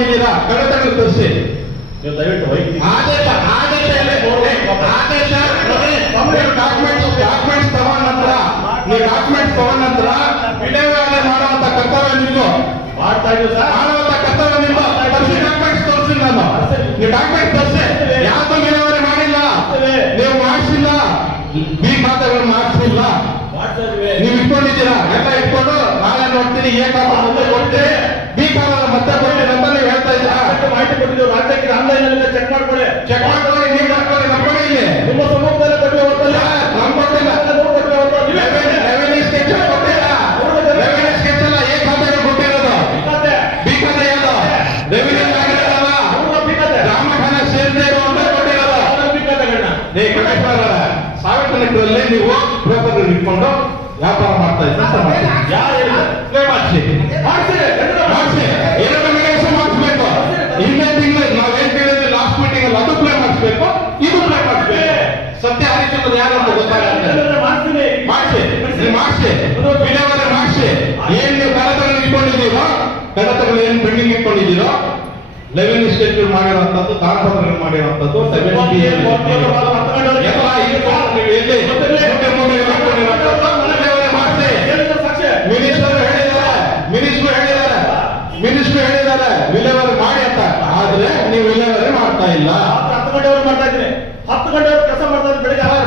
ತರಿಸಿ. ನೀವು ದಯವಿಟ್ಟು ವೈಯಕ್ತಿಕ ಆದೇಶ ಆದೇಶ? ಆದೇಶ ಡಾಕ್ಯುಮೆಂಟ್ಸ್ ಡಾಕ್ಯುಮೆಂಟ್ಸ್ ತಗೊಂಡ ನಂತರ ನೀವು ಡಾಕ್ಯುಮೆಂಟ್ಸ್ ತಗೊಂಡ ನಂತರ ವಿಲೇವಾರಿ ಮಾಡುವಂತ ಕರ್ತವ್ಯ ನಿಮ್ದು. ಮಾಡ್ತಾ ಇದ್ದೀವಿ ಸರ್. ಇಟ್ಕೊಂಡಿದ್ದೀರಾ ಎಲ್ಲ ಇಟ್ಕೊಂಡು ನಾಳೆ ನೋಡ್ತೀನಿ ಎ ಕಾಲ ಮತ್ತೆ ಕೊಡ್ತೀರಿ ಬಿ ಕಾಲ ಮತ್ತೆ ಕೊಡ್ತೀನಿ ಅಂತ ನೀವು ಹೇಳ್ತಾ ಇದ್ದೀರಾ? ಮಾಹಿತಿ ಕೊಟ್ಟಿದ್ದು ರಾಜ್ಯಕ್ಕೆ ಆನ್ಲೈನ್ ಅಲ್ಲಿ ಚೆಕ್ ಮಾಡ್ಕೊಳ್ಳಿ. ಚೆಕ್ ಮಾಡ್ಕೊಳ್ಳಿ ನೀವು ಮಾಡ್ಕೊಳ್ಳಿ ನಮ್ಕೊಳ್ಳಿ ಇಲ್ಲಿ. ನಿಮ್ಮ ಸಮೂಹದಲ್ಲಿ ಕೊಟ್ಟಿವೆ ಹೊತ್ತಲ್ಲ ನಮ್ಮ ಕೊಟ್ಟಿಲ್ಲ. ನಾವು ಕೊಟ್ಟಿವೆ ಹೊತ್ತಲ್ಲ ರೆವೆನ್ಯೂ ಸ್ಕೆಚ್ ಕೊಟ್ಟಿಲ್ಲ. ರೆವೆನ್ಯೂ ಸ್ಕೆಚ್ ಅಲ್ಲ ಏ ಖಾತೆಗಳು ಕೊಟ್ಟಿರೋದು. ಖಾತೆ? ಬಿ ಖಾತೆ ರೆವೆನ್ಯೂ ಆಗಿರೋದಲ್ಲ ಸೇರಿದೆ ಅಂತ ಕೊಟ್ಟಿರೋದು. ಏ ಕಲೆಕ್ಟರ್ ಸಾವಿತ್ರಿನಲ್ಲಿ ನೀವು ಬ್ರೋಕರ್ ಇಟ್ಕೊಂಡು ವ್ಯಾಪಾರ ಮಾಡ್ತಾ ಇದ್ದಾರೆ. ತಿಂಗಳು ನಾವೇನ್ ಕೇಳಿದ್ವಿ ಲಾಸ್ಟ್ ಮೀಟಿಂಗ್ ಅದು ಪ್ಲೇ ಮಾಡಿಸ್ಬೇಕು ಇದು ಪ್ಲೇ ಮಾಡಿಸ್ಬೇಕು. ಸತ್ಯ ಯಾರು ಅಂತ ಗೊತ್ತಾಗುತ್ತೆ ಮಾಡ್ತೀನಿ ಮಾಡಿಸಿ. ನೀವು ಮಾಡಿಸಿ. ವಿಲೇವಾರಿ ಮಾಡಿಸಿ. ಏನ್ ನೀವು ಕಡತಗಳು ಇಟ್ಕೊಂಡಿದ್ದೀರೋ ಕಡತಗಳು ಏನ್ ಪೆಂಡಿಂಗ್ ಇಟ್ಕೊಂಡಿದ್ದೀರೋ ಲೆವೆನ್ ಸ್ಟೇಟ್ ಮಾಡಿರೋಂಥದ್ದು ದಾನಪತ್ರಗಳು ಮಾಡಿರೋಂಥದ್ದು ಸೆವೆಂಟಿ ಎಲ್ಲ ಇಟ್ಕೊಂಡು ನೀವು ಎಲ್ಲಿ ಮುಂದೆ ಮುಂದೆ ಇಟ್ಕೊಂಡಿರೋಂಥದ್ದು ವಿಲೇವಾರಿ ಮಾಡಿಸಿ ಮಿನಿಸ್ಟರ್ ಹೇಳಿದ್ದಾರೆ ಮಿನಿಸ್ಟರ್ ಹೇಳಿದ್ದಾರೆ ಮಿನಿಸ್ಟರ್ ಹೇಳಿದ್ದಾರೆ ವಿಲೇವಾರಿ ಮಾಡಿ ಅಂತ ಆದ್ರೆ ನೀವು ವಿಲೇವಾರಿ ಮಾಡ್ತಾ ಇಲ್ಲ. ಹತ್ತು ಗಂಟೆವರೆಗೆ ಮಾಡ್ತಾ ಇದ್ರೆ ಹತ್ತು ಗಂಟೆವರೆಗೆ ಕೆಲಸ ಮಾಡ್ತಾ ಇದ್ರೆ ಬೆಳಿಗ್ಗೆ ಅವ್ರು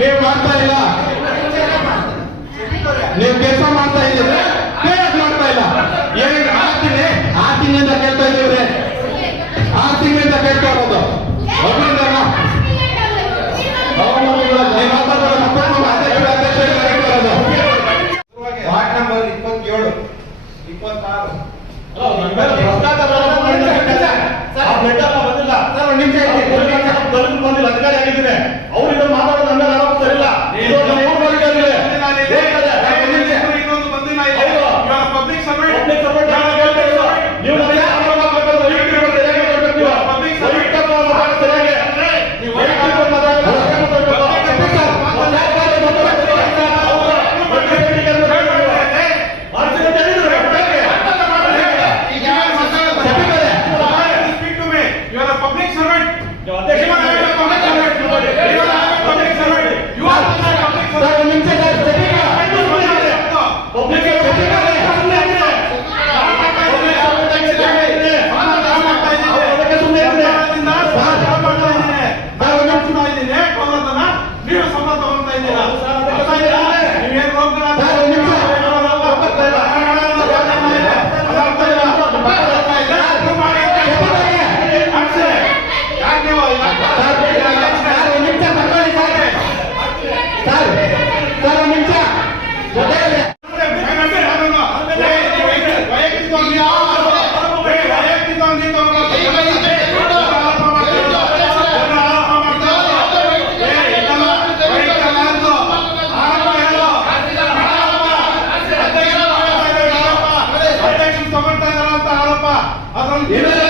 ನೀವು ಮಾಡ್ತಾ ಇಲ್ಲ. ನೀವು ಕೆಲಸ ಮಾಡ್ತಾ ಇದ್ದೀರಿ. ಮಾಡ್ತಾ ಇಲ್ಲ. ಏನ್ ಆರು ಆತಿನಿಂದ ಆರು ತಿಂಗಳಿಂದ ಕೇಳ್ತಾ ಇದ್ದೀರಿ ಆರು ತಿಂಗಳಿಂದ ಕೇಳ್ತಾ ಇರೋದು. ನಂಬರ್ ಇಪ್ಪತ್ತೇಳು. ಇಪ್ಪತ್ತಾರು. ಬಂದಿಲ್ಲ. ಸರ್ ನಿಮಿಷ ಬಂದಿಲ್ಲ. ಅಧಿಕಾರಿ ಆಗಿದ್ದೀನಿ. ತಗೊಳ್ತಾ ಇದಾರ ಅಂತ ಆರೋಪ. ಅದ್ರಲ್ಲಿ